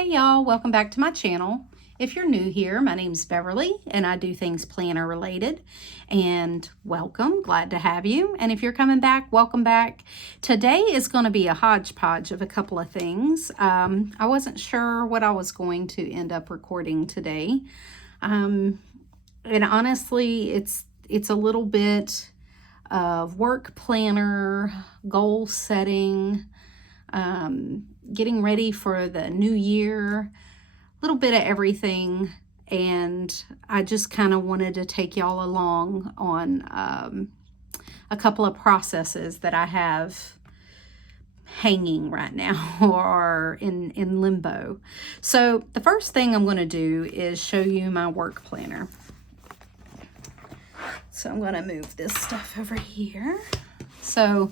Hey y'all, welcome back to my channel. If you're new here, my name's Beverly and I do things planner related, and welcome, glad to have you. And if you're coming back, welcome back. Today is going to be a hodgepodge of a couple of things. I wasn't sure what I was going to end up recording today. And honestly, it's a little bit of work planner, goal setting, getting ready for the new year, a little bit of everything. And I just kind of wanted to take y'all along on a couple of processes that I have hanging right now or in limbo. So the first thing I'm going to do is show you my work planner. So I'm going to move this stuff over here. So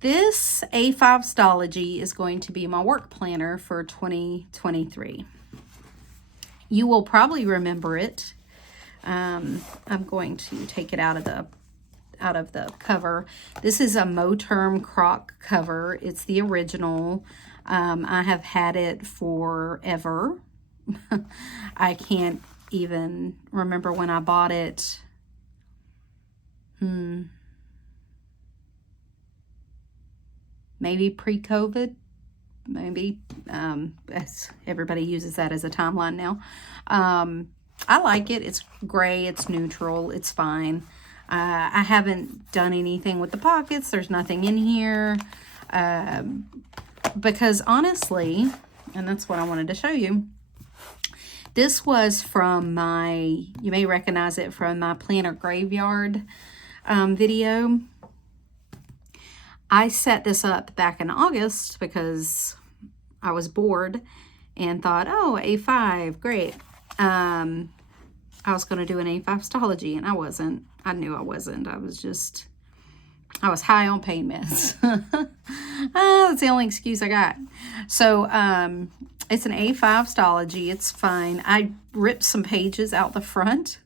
this A5stology is going to be my work planner for 2023. You will probably remember it. I'm going to take it out of the cover. This is a Moterm croc cover. It's the original. I have had it forever. I can't even remember when I bought it. Maybe pre-COVID, maybe. Everybody uses that as a timeline now. I like it. It's gray, it's neutral, it's fine. I haven't done anything with the pockets. There's nothing in here. Because honestly, and that's what I wanted to show you, this was from you may recognize it from my planner graveyard video. I set this up back in August because I was bored and thought, oh, A5, great. I was going to do an A5stology, and I wasn't. I knew I wasn't. I was high on pain meds. That's the only excuse I got. So it's an A5stology. It's fine. I ripped some pages out the front.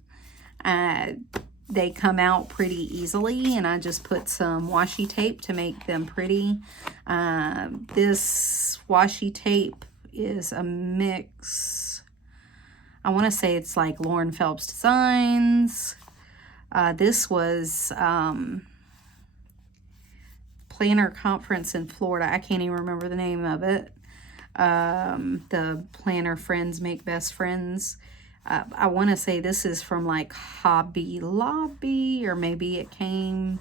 They come out pretty easily, and I just put some washi tape to make them pretty. This washi tape is a mix. I want to say it's like Lauren Phelps Designs. This was Planner Conference in Florida. I can't even remember the name of it. The Planner Friends Make Best Friends. I want to say this is from like Hobby Lobby, or maybe it came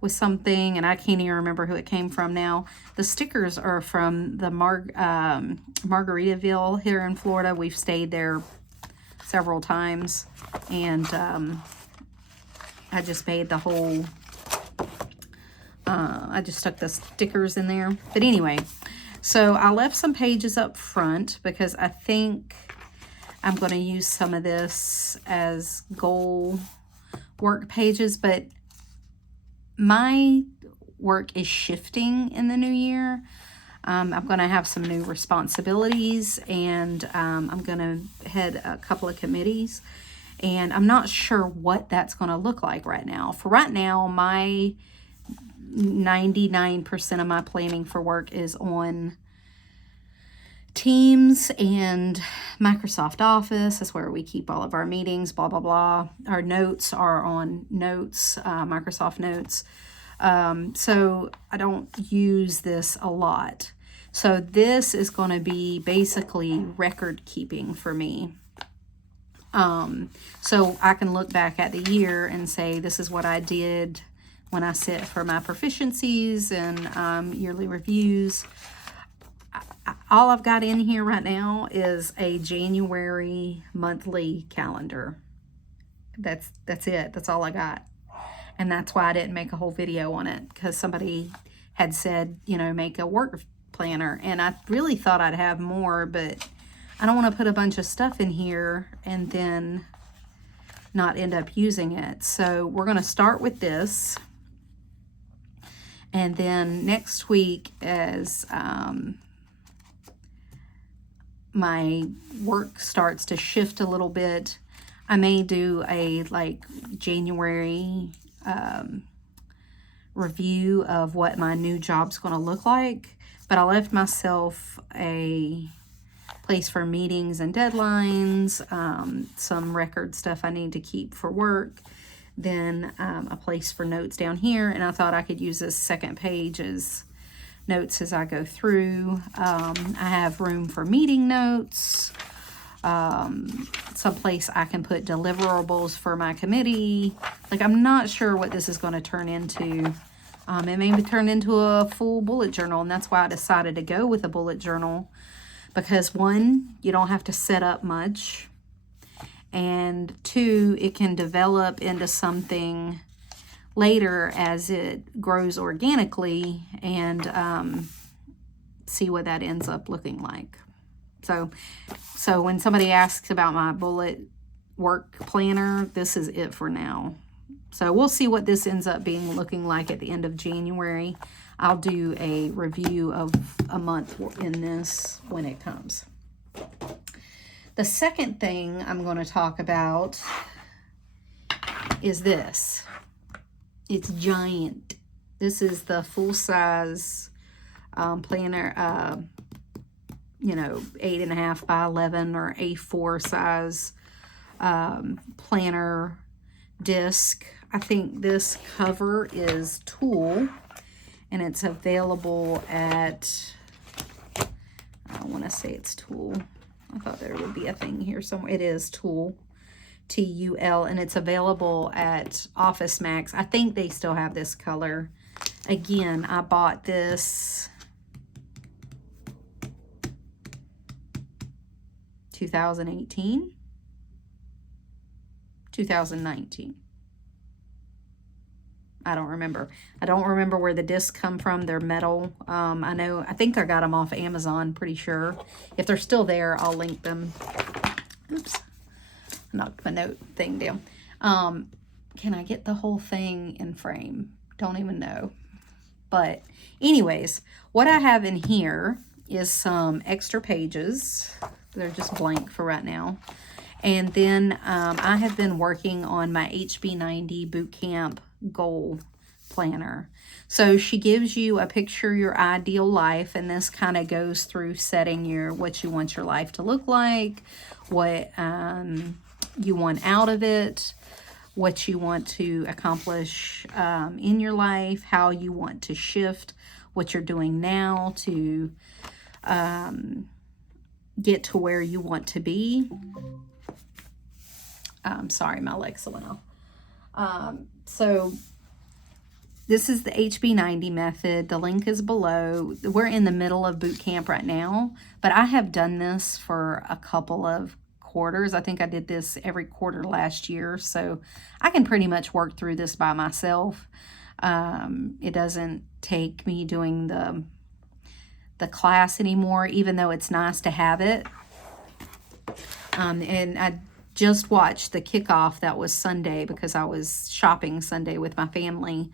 with something, and I can't even remember who it came from now. The stickers are from the Margaritaville here in Florida. We've stayed there several times, and I just made the whole, I just stuck the stickers in there. But anyway, so I left some pages up front because I think I'm going to use some of this as goal work pages, but my work is shifting in the new year. I'm going to have some new responsibilities, and I'm going to head a couple of committees, and I'm not sure what that's going to look like right now. For right now, my 99% of my planning for work is on Teams and Microsoft Office. That's where we keep all of our meetings, blah, blah, blah. Our notes are on Notes, Microsoft Notes. So I don't use this a lot. So this is going to be basically record keeping for me. So I can look back at the year and say, this is what I did when I sit for my proficiencies and yearly reviews. All I've got in here right now is a January monthly calendar. That's it. That's all I got. And that's why I didn't make a whole video on it, because somebody had said, you know, make a work planner. And I really thought I'd have more, but I don't want to put a bunch of stuff in here and then not end up using it. So we're going to start with this. And then next week, as my work starts to shift a little bit, I may do a like January review of what my new job's going to look like. But I left myself a place for meetings and deadlines, some record stuff I need to keep for work, then a place for notes down here. And I thought I could use this second page as notes as I go through. I have room for meeting notes, someplace I can put deliverables for my committee. Like, I'm not sure what this is going to turn into. It may be turned into a full bullet journal, and that's why I decided to go with a bullet journal, because one, you don't have to set up much, and two, it can develop into something later as it grows organically, and see what that ends up looking like. So when somebody asks about my bullet work planner, this is it for now. So we'll see what this ends up looking like at the end of January. I'll do a review of a month in this when it comes. The second thing I'm going to talk about is this. It's giant. This is the full-size planner, 8.5 by 11 or A4 size planner disc. I think this cover is tulle, and it's available at, I want to say it's tulle. I thought there would be a thing here somewhere. It is tulle, T-U-L, and it's available at Office Max. I think they still have this color. Again, I bought this 2018, 2019. I don't remember. I don't remember where the discs come from. They're metal. I think I got them off Amazon, pretty sure. If they're still there, I'll link them. Oops. Knocked my note thing down. Can I get the whole thing in frame? Don't even know. But anyways, what I have in here is some extra pages. They're just blank for right now. And then I have been working on my HB90 Bootcamp Goal Planner. So she gives you a picture of your ideal life, and this kind of goes through setting what you want your life to look like, what you want out of it, what you want to accomplish in your life, how you want to shift what you're doing now to get to where you want to be. Sorry, my Alexa went off. So this is the HB90 method. The link is below. We're in the middle of boot camp right now, but I have done this for a couple of quarters. I think I did this every quarter last year, so I can pretty much work through this by myself. It doesn't take me doing the class anymore, even though it's nice to have it. And I just watched the kickoff. That was Sunday because I was shopping Sunday with my family.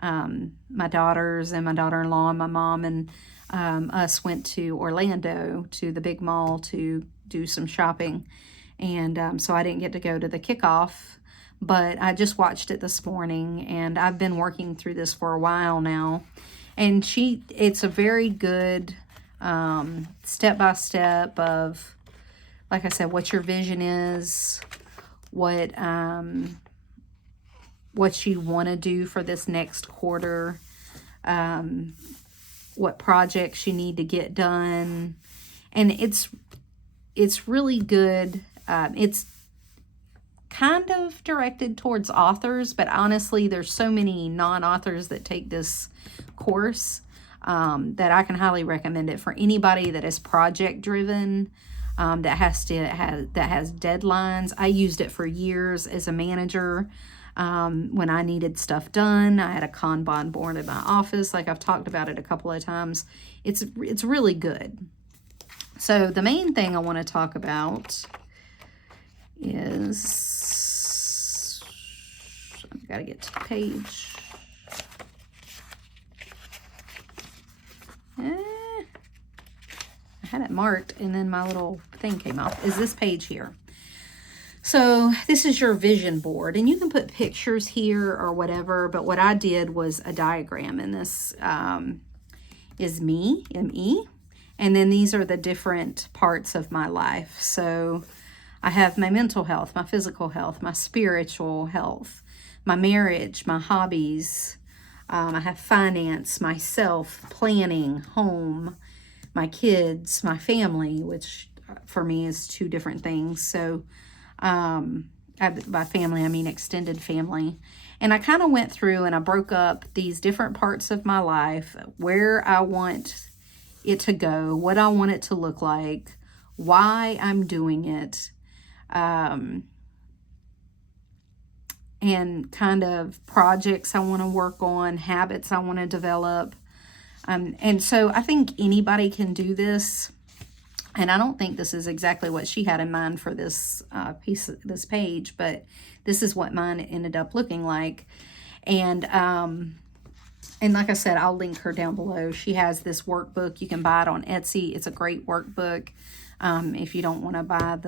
My daughters and my daughter-in-law and my mom and us went to Orlando to the big mall to do some shopping. And so I didn't get to go to the kickoff, but I just watched it this morning, and I've been working through this for a while now. And it's a very good step-by-step of, like I said, what your vision is, what you want to do for this next quarter, what projects you need to get done. And it's really good. It's kind of directed towards authors, but honestly, there's so many non-authors that take this course that I can highly recommend it for anybody that is project driven, that has deadlines. I used it for years as a manager. When I needed stuff done, I had a Kanban board in my office. Like I've talked about it a couple of times. It's really good. So the main thing I want to talk about is, I've got to get to the page. I had it marked and then my little thing came off. Is this page here. So this is your vision board, and you can put pictures here or whatever, but what I did was a diagram, and this is me, M-E, And then these are the different parts of my life. So I have my mental health, my physical health, my spiritual health, my marriage, my hobbies. I have finance, myself, planning, home, my kids, my family, which for me is two different things. So by family, I mean extended family. And I kind of went through and I broke up these different parts of my life, where I want it to go, what I want it to look like, why I'm doing it, and kind of projects I want to work on, habits I want to develop. And so I think anybody can do this. And I don't think this is exactly what she had in mind for this this page, but this is what mine ended up looking like. And like I said, I'll link her down below. She has this workbook. You can buy it on Etsy. It's a great workbook. If you don't want to buy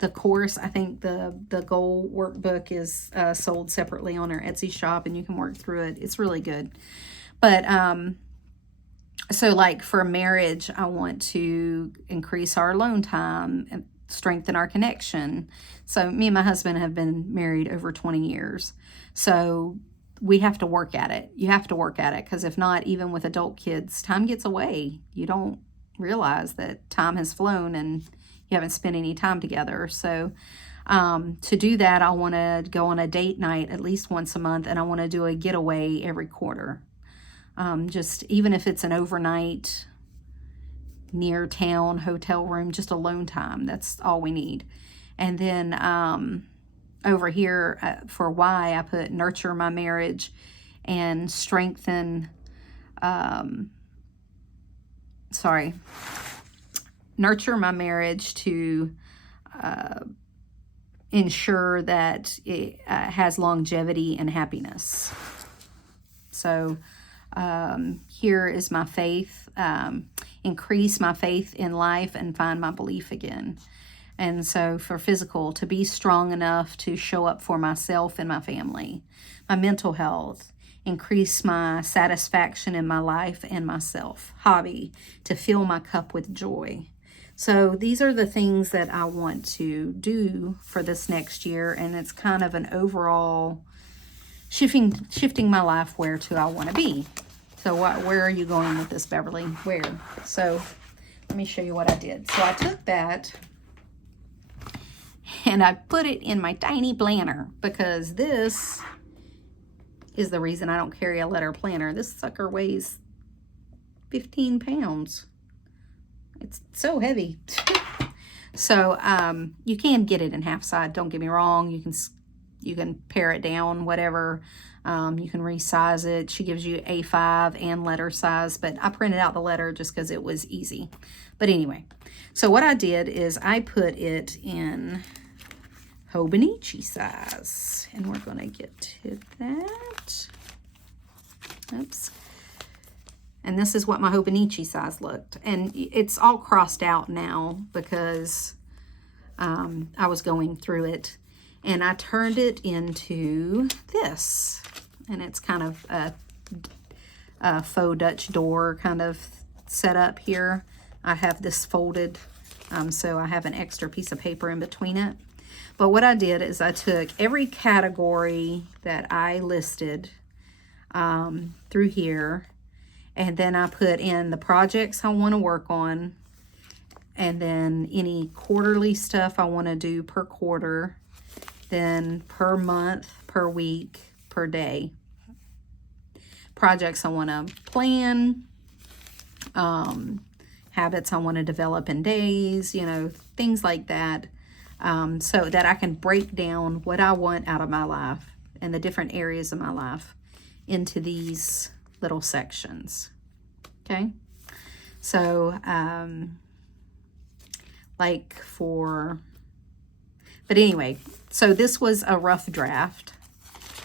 the course, I think the goal workbook is sold separately on her Etsy shop, and you can work through it. It's really good. But so like for marriage, I want to increase our alone time and strengthen our connection. So me and my husband have been married over 20 years. So we have to work at it. You have to work at it, because if not, even with adult kids, time gets away. You don't realize that time has flown and you haven't spent any time together. So to do that, I want to go on a date night at least once a month, and I want to do a getaway every quarter. Just even if it's an overnight near town hotel room, just alone time. That's all we need. And then over here for why, I put nurture my marriage and strengthen, nurture my marriage to ensure that it has longevity and happiness. So here is my faith, increase my faith in life and find my belief again. And so for physical, to be strong enough to show up for myself and my family. My mental health, increase my satisfaction in my life and myself. Hobby, to fill my cup with joy. So these are the things that I want to do for this next year, and it's kind of an overall shifting my life where to I want to be. So where are you going with this, Beverly? Where? So let me show you what I did. So I took that and I put it in my tiny planner, because this is the reason I don't carry a letter planner. This sucker weighs 15 pounds. It's so heavy. So you can get it in half side. Don't get me wrong. You can pare it down, whatever. You can resize it. She gives you A5 and letter size, but I printed out the letter just because it was easy. But anyway, so what I did is I put it in Hobonichi size, and we're going to get to that. Oops. And this is what my Hobonichi size looked. And it's all crossed out now because I was going through it. And I turned it into this. And it's kind of a faux Dutch door kind of set up here. I have this folded, so I have an extra piece of paper in between it. But what I did is I took every category that I listed through here, and then I put in the projects I want to work on, and then any quarterly stuff I want to do per quarter, then per month, per week, per day. Projects I want to plan, habits I want to develop in days, things like that. So that I can break down what I want out of my life and the different areas of my life into these little sections. Okay. So, but anyway, so this was a rough draft,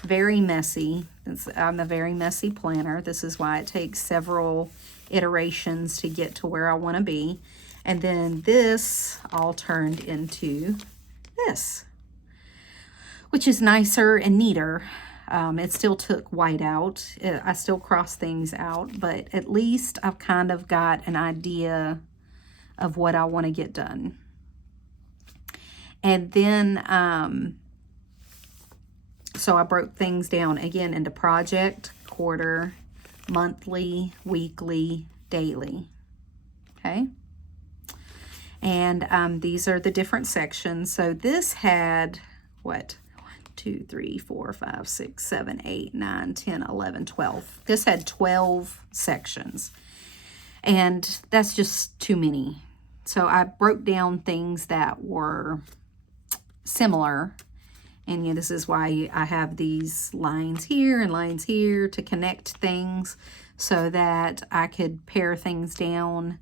very messy. I'm a very messy planner. This is why it takes several iterations to get to where I want to be. And then this all turned into this, which is nicer and neater. It still took white out. I still crossed things out, but at least I've kind of got an idea of what I want to get done. And then, so I broke things down again into project, quarter, monthly, weekly, daily. Okay. And these are the different sections. So this had, what? 2, 3, 4, 5, 6, 7, 8, 9, 10, 11, 12. This had 12 sections. And that's just too many. So I broke down things that were similar. And this is why I have these lines here and lines here to connect things so that I could pare things down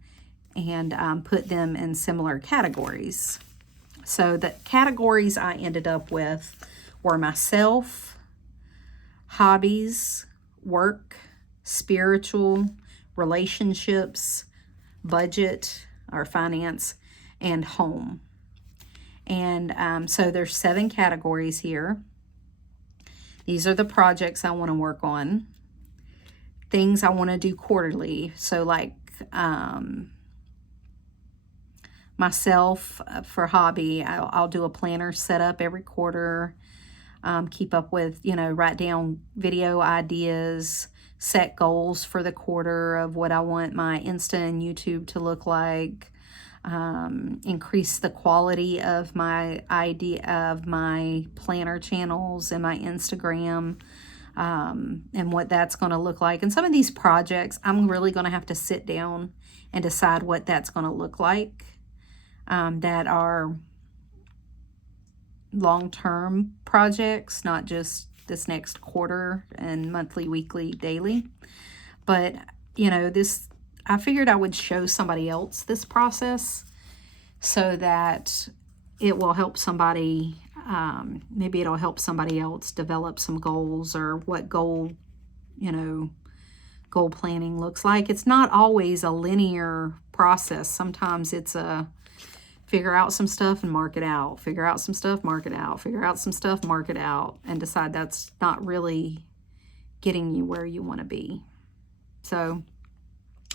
and put them in similar categories. So the categories I ended up with were myself, hobbies, work, spiritual, relationships, budget or finance, and home. And so there's 7 categories here. These are the projects I want to work on. Things I want to do quarterly. So like myself, for hobby, I'll do a planner setup every quarter. Keep up with, write down video ideas, set goals for the quarter of what I want my Insta and YouTube to look like. Increase the quality of my planner channels and my Instagram, and what that's going to look like. And some of these projects, I'm really going to have to sit down and decide what that's going to look like, that are long-term projects, not just this next quarter and monthly, weekly, daily. But, I figured I would show somebody else this process so that it will help somebody, maybe it'll help somebody else develop some goals, or what goal planning looks like. It's not always a linear process. Sometimes it's a figure out some stuff and mark it out, figure out some stuff, mark it out, figure out some stuff, mark it out, and decide that's not really getting you where you want to be. So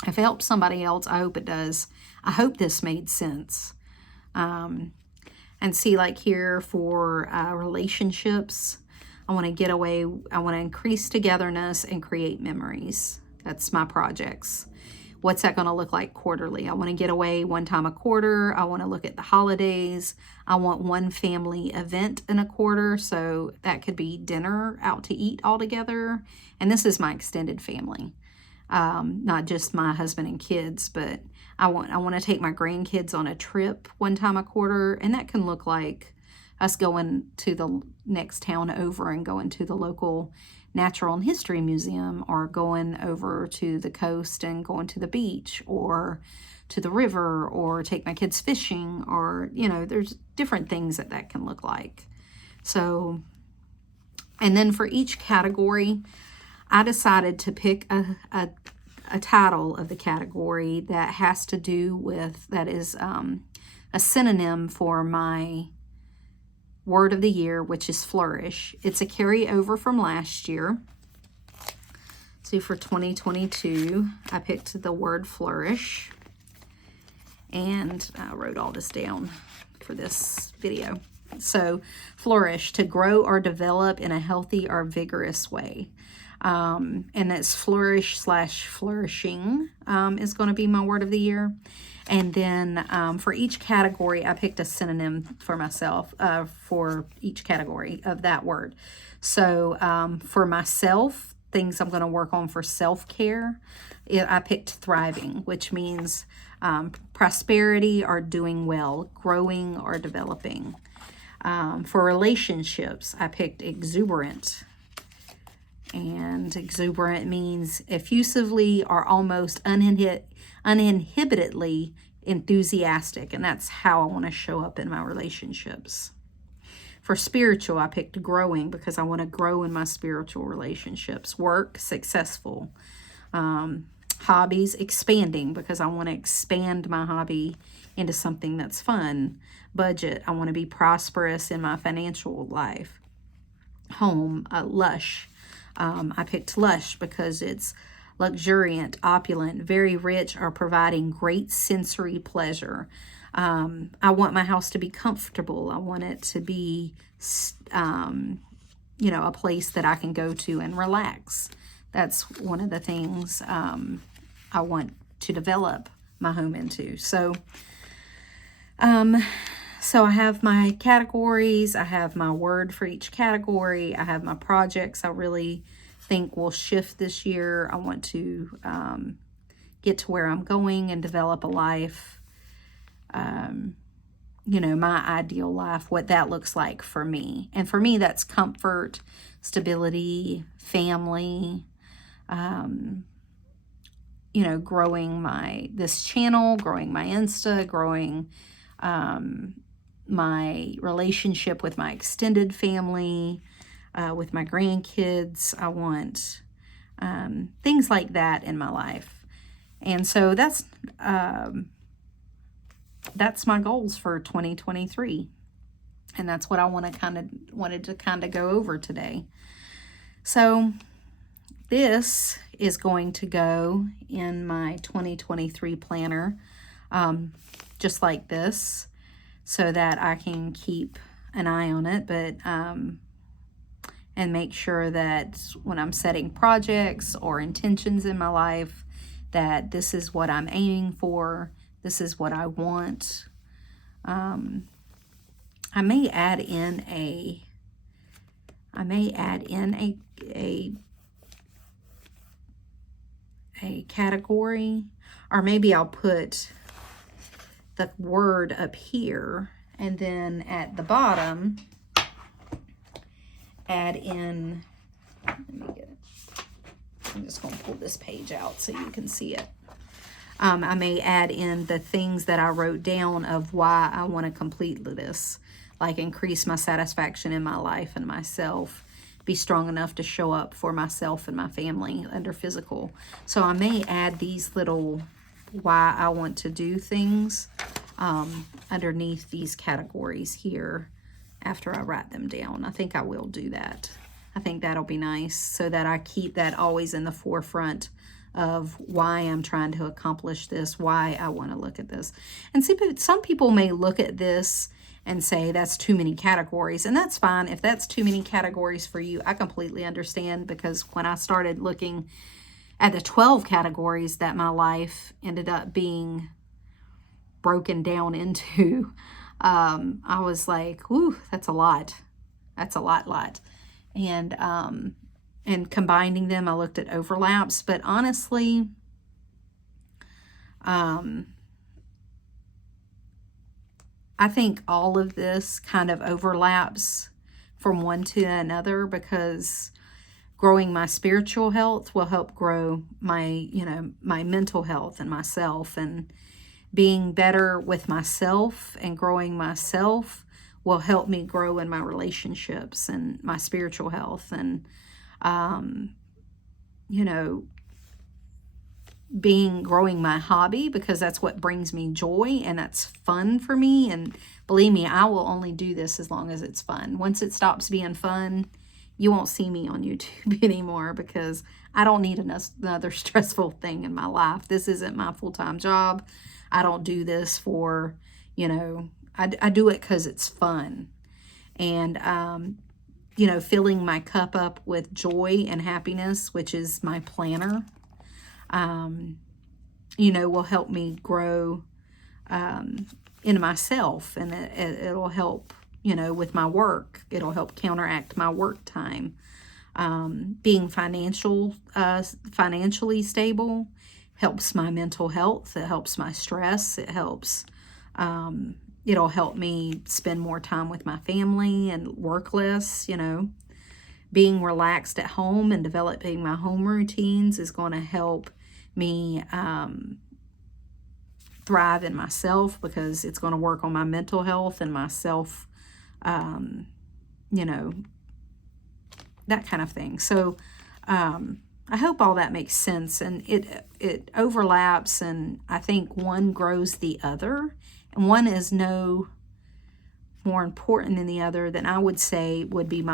if it helps somebody else, I hope it does. I hope this made sense. And see, like here for relationships, I want to increase togetherness and create memories. That's my projects. What's that going to look like quarterly? I want to get away one time a quarter. I want to look at the holidays. I want one family event in a quarter. So that could be dinner out to eat all together. And this is my extended family. Not just my husband and kids, but I want to take my grandkids on a trip one time a quarter. And that can look like us going to the next town over and going to the local Natural and History Museum, or going over to the coast and going to the beach, or to the river, or take my kids fishing, or, there's different things that can look like. So, and then for each category, I decided to pick a title of the category that has to do with, that is a synonym for my word of the year, which is flourish. It's a carryover from last year. So for 2022, I picked the word flourish, and I wrote all this down for this video. So flourish, to grow or develop in a healthy or vigorous way. And that's flourish/flourishing is going to be my word of the year. And then for each category, I picked a synonym for myself for each category of that word. So for myself, things I'm going to work on for self-care, I picked thriving, which means prosperity or doing well, growing or developing. For relationships, I picked exuberant. And exuberant means effusively or almost uninhibitedly enthusiastic. And that's how I want to show up in my relationships. For spiritual, I picked growing because I want to grow in my spiritual relationships. Work, successful. Hobbies, expanding because I want to expand my hobby into something that's fun. Budget, I want to be prosperous in my financial life. home, Lush. I picked Lush because it's luxuriant, opulent, very rich, or providing great sensory pleasure. I want my house to be comfortable. I want it to be, a place that I can go to and relax. That's one of the things I want to develop my home into. So I have my categories. I have my word for each category. I have my projects I really think will shift this year. I want to get to where I'm going and develop a life, my ideal life, what that looks like for me. And for me, that's comfort, stability, family, growing this channel, growing my Insta, growing my relationship with my extended family, with my grandkids. I want things like that in my life. And so that's my goals for 2023. And that's what I wanted to kind of go over today. So this is going to go in my 2023 planner, just like this, so that I can keep an eye on it, but and make sure that when I'm setting projects or intentions in my life, that this is what I'm aiming for. This is what I want. I may add in a category, or maybe I'll put the word up here, and then at the bottom add in, let me get it. I'm just going to pull this page out so you can see it. I may add in the things that I wrote down of why I want to complete this, like increase my satisfaction in my life and myself, be strong enough to show up for myself and my family under physical. So I may add these little why I want to do things underneath these categories here after I write them down. I think I will do that. I think that'll be nice, so that I keep that always in the forefront of why I'm trying to accomplish this, why I want to look at this. And see, some people may look at this and say that's too many categories, and that's fine. If that's too many categories for you, I completely understand, because when I started looking at the 12 categories that my life ended up being broken down into, I was like, ooh, that's a lot. That's a lot. And combining them, I looked at overlaps, but honestly, I think all of this kind of overlaps from one to another, because growing my spiritual health will help grow my, my mental health and myself, and being better with myself and growing myself will help me grow in my relationships and my spiritual health, and growing my hobby, because that's what brings me joy and that's fun for me. And believe me, I will only do this as long as it's fun. Once it stops being fun, you won't see me on YouTube anymore, because I don't need another stressful thing in my life. This isn't my full-time job. I don't do this for, I do it because it's fun. And, filling my cup up with joy and happiness, which is my planner, will help me grow in myself, and it'll help, with my work. It'll help counteract my work time. Being financially stable helps my mental health. It helps my stress. It helps, it'll help me spend more time with my family and work less. Being relaxed at home and developing my home routines is going to help me thrive in myself, because it's going to work on my mental health and myself, that kind of thing. So I hope all that makes sense, and it overlaps, and I think one grows the other, and one is no more important than the other, then I would say would be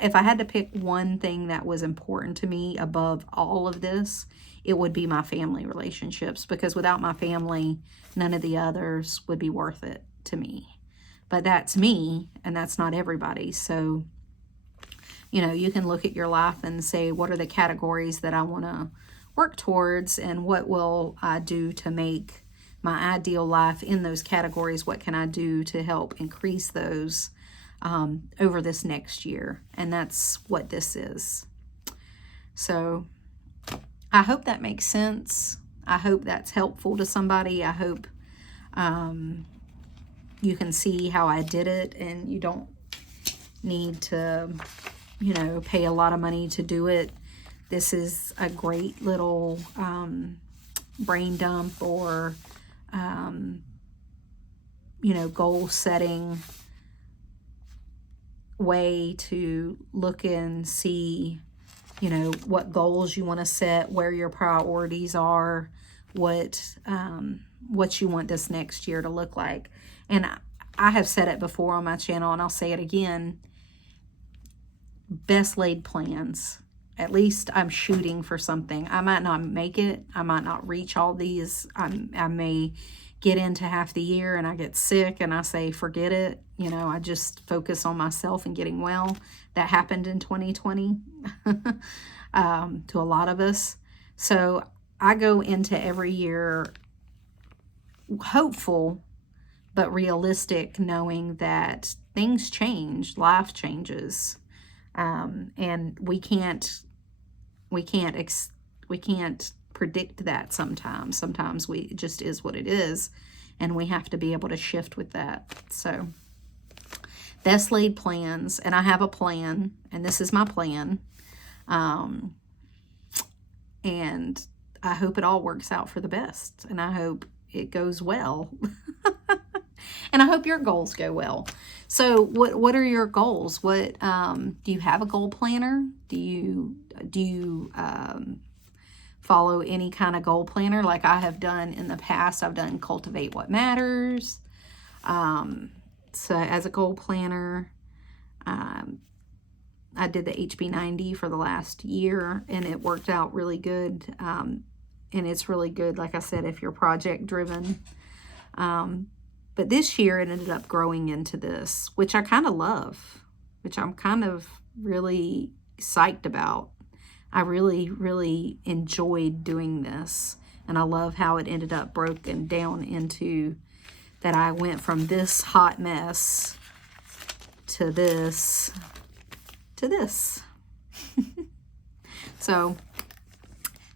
if I had to pick one thing that was important to me above all of this, it would be my family relationships, because without my family, none of the others would be worth it to me. But that's me, and that's not everybody. So, you can look at your life and say, what are the categories that I want to work towards, and what will I do to make my ideal life in those categories? What can I do to help increase those over this next year? And that's what this is. So I hope that makes sense. I hope that's helpful to somebody. I hope you can see how I did it, and you don't need to, pay a lot of money to do it. This is a great little brain dump, or goal setting way to look and see, what goals you want to set, where your priorities are, what you want this next year to look like. And I have said it before on my channel, and I'll say it again. Best laid plans. At least I'm shooting for something. I might not make it. I might not reach all these. I may get into half the year and I get sick and I say, forget it. I just focus on myself and getting well. That happened in 2020 to a lot of us. So I go into every year hopeful, but realistic, knowing that things change, life changes. And we can't predict that sometimes. Sometimes it just is what it is, and we have to be able to shift with that. So best laid plans, and I have a plan, and this is my plan. And I hope it all works out for the best, and I hope it goes well. And I hope your goals go well. So what are your goals? What do you have a goal planner? Do you follow any kind of goal planner like I have done in the past? I've done Cultivate What Matters. So as a goal planner, I did the HB90 for the last year, and it worked out really good. And it's really good, like I said, if you're project driven. But this year it ended up growing into this, which I kind of love, which I'm kind of really psyched about. I really, really enjoyed doing this. And I love how it ended up broken down into that I went from this hot mess to this to this. So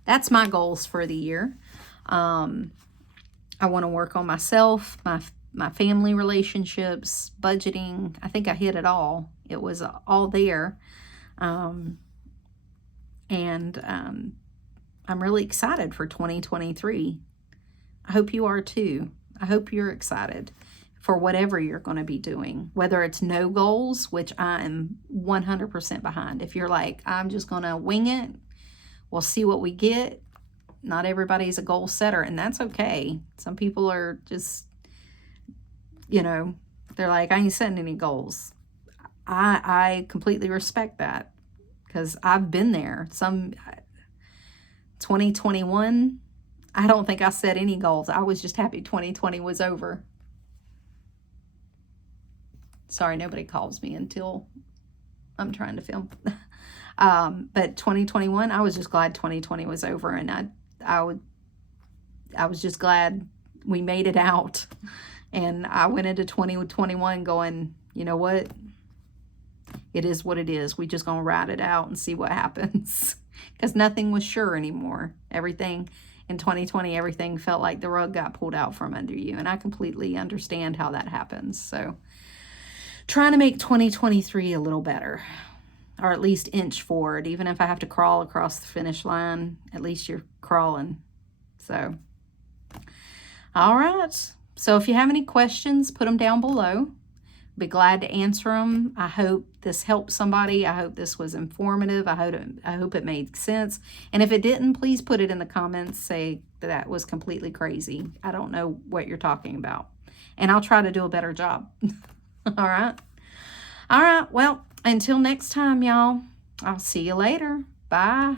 that's my goals for the year. I want to work on myself, my family relationships, budgeting. I think I hit it all. It was all there. And I'm really excited for 2023. I hope you are too. I hope you're excited for whatever you're going to be doing, whether it's no goals, which I am 100% behind. If you're like, I'm just going to wing it, we'll see what we get. Not everybody's a goal setter, and that's okay. Some people are just, they're like, I ain't setting any goals. I completely respect that, because I've been there. 2021, I don't think I set any goals. I was just happy 2020 was over. Sorry, nobody calls me until I'm trying to film. But 2021, I was just glad 2020 was over, and I was just glad we made it out. And I went into 2021 going, you know what? It is what it is. We just gonna ride it out and see what happens. Because nothing was sure anymore. Everything in 2020, everything felt like the rug got pulled out from under you. And I completely understand how that happens. So trying to make 2023 a little better, or at least inch forward. Even if I have to crawl across the finish line, at least you're crawling. So, all right. So if you have any questions, put them down below. Be glad to answer them. I hope this helped somebody. I hope this was informative. I hope it made sense. And if it didn't, please put it in the comments. Say that was completely crazy. I don't know what you're talking about. And I'll try to do a better job. All right. All right. Well, until next time, y'all, I'll see you later. Bye.